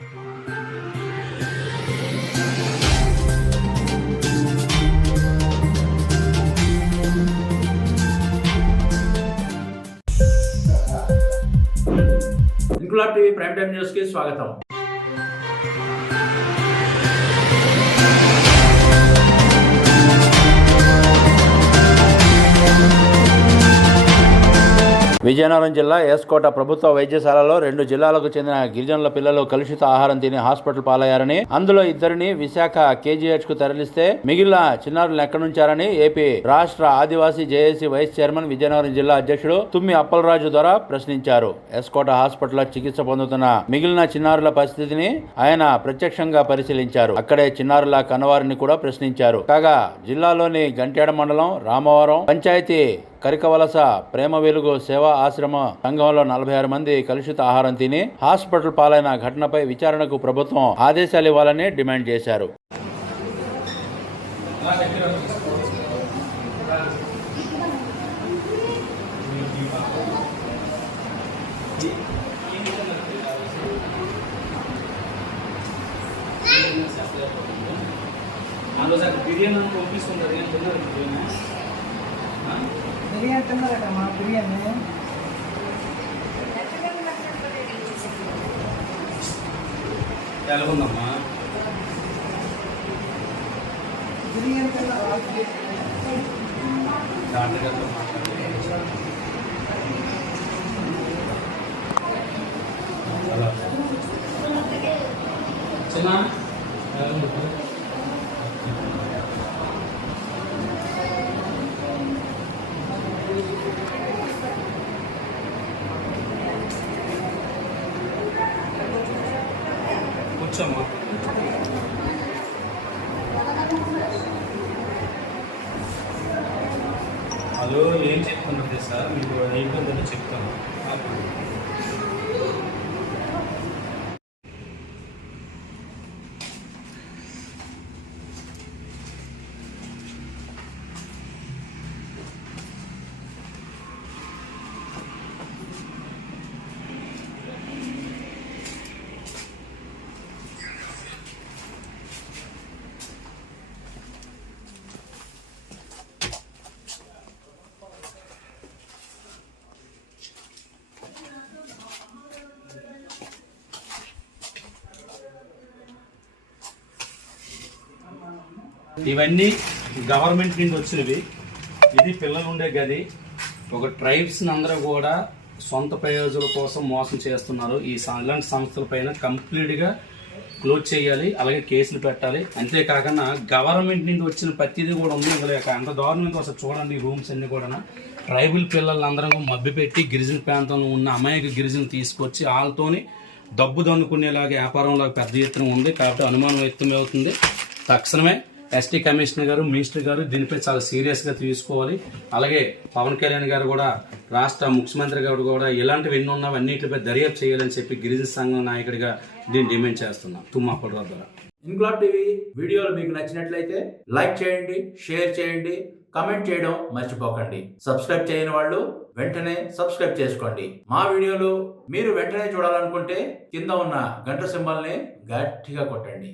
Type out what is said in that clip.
Inquilab TV prime time news కి స్వాగతం. విజయనగరం జిల్లా ఏస్కోట ప్రభుత్వ వైద్యశాలలో 2 జిల్లాలకు చెందిన గిరిజనుల పిల్లలు కలుషిత ఆహారం తిని హాస్పిటల్ పాలయ్యారని, అందులో 2 విశాఖ కేజీహెచ్ కు తరలిస్తే మిగిలిన చిన్నారులను ఎక్కడుంచారని ఏపీ రాష్ట్ర ఆదివాసీ జేఏసీ వైస్ చైర్మన్, విజయనగరం జిల్లా అధ్యక్షుడు తుమ్మి అప్పలరాజు ద్వారా ప్రశ్నించారు. ఏస్కోట హాస్పిటల్లో చికిత్స పొందుతున్న మిగిలిన చిన్నారుల పరిస్థితిని ఆయన ప్రత్యక్షంగా పరిశీలించారు. అక్కడే చిన్నారుల కన్నవారిని కూడా ప్రశ్నించారు. కాగా జిల్లాలోని గంట్యాడ మండలం రామవరం పంచాయతీ కరికవలస ప్రేమ వెలుగు సేవా ఆశ్రమ సంఘంలో 46 మంది కలుషిత ఆహారం తిని హాస్పిటల్ పాలైన ఘటనపై విచారణకు ప్రభుత్వం ఆదేశాలు ఇవ్వాలని డిమాండ్ చేశారు. బిర్యానీ తిన్నారటమ్మా, బిర్యానీ ఎలాగుందమ్మా? బిర్యానీ తిన్నారా? చిన్న కూర్చోమ్మా. అదో ఏం చెప్తున్నది సార్, మీకు అయిపోయిందని చెప్తాను. ఇవన్నీ గవర్నమెంట్ నుండి వచ్చినవి. ఇది పిల్లలు ఉండే గది. ఒక ట్రైబ్స్ అందరూ కూడా సొంత ప్రయోజనాల కోసం మోసం చేస్తున్నారు. ఇలాంటి సంస్థల పైన కంప్లీట్గా క్లోజ్ చేయాలి, అలాగే కేసులు పెట్టాలి. అంతేకాకుండా గవర్నమెంట్ నుండి వచ్చిన ప్రతిదీ కూడా ఉంది. ఇందులో అంత దారుణంగా ఒకసారి చూడండి. రూమ్స్ అన్ని కూడా ట్రైబల్ పిల్లలందరం మభ్య పెట్టి గిరిజన ప్రాంతంలో ఉన్న అమాయక గిరిజన తీసుకొచ్చి వాళ్ళతోని డబ్బు దన్నుకునేలాగా వ్యాపారంలాగా పెద్ద ఎత్తున ఉంది. కాబట్టి అనుమానం వ్యక్తమవుతుంది. తక్షణమే ఎస్టీ కమిషనర్ గారు, మినిస్టర్ గారు దీనిపై చాలా సీరియస్గా తీసుకోవాలి. అలాగే పవన్ కళ్యాణ్ గారు కూడా, రాష్ట్ర ముఖ్యమంత్రి గారు కూడా ఇలాంటివి ఎన్ని ఉన్నావు అన్నింటిపై దర్యాప్తు చేయాలని చెప్పి గిరిజన సంఘం నాయకుడిగా దీన్ని డిమాండ్ చేస్తున్నాం. తుమ్మ అప్పలరాజు ద్వారా. ఇంక్లాబ్ టీవీ వీడియోలు మీకు నచ్చినట్లయితే లైక్ చేయండి, షేర్ చేయండి, కమెంట్ చేయడం మర్చిపోకండి. సబ్స్క్రైబ్ చేయని వాళ్ళు వెంటనే సబ్స్క్రైబ్ చేసుకోండి. మా వీడియోలు మీరు వెంటనే చూడాలనుకుంటే కింద ఉన్న గంట సింబల్ని గట్టిగా కొట్టండి.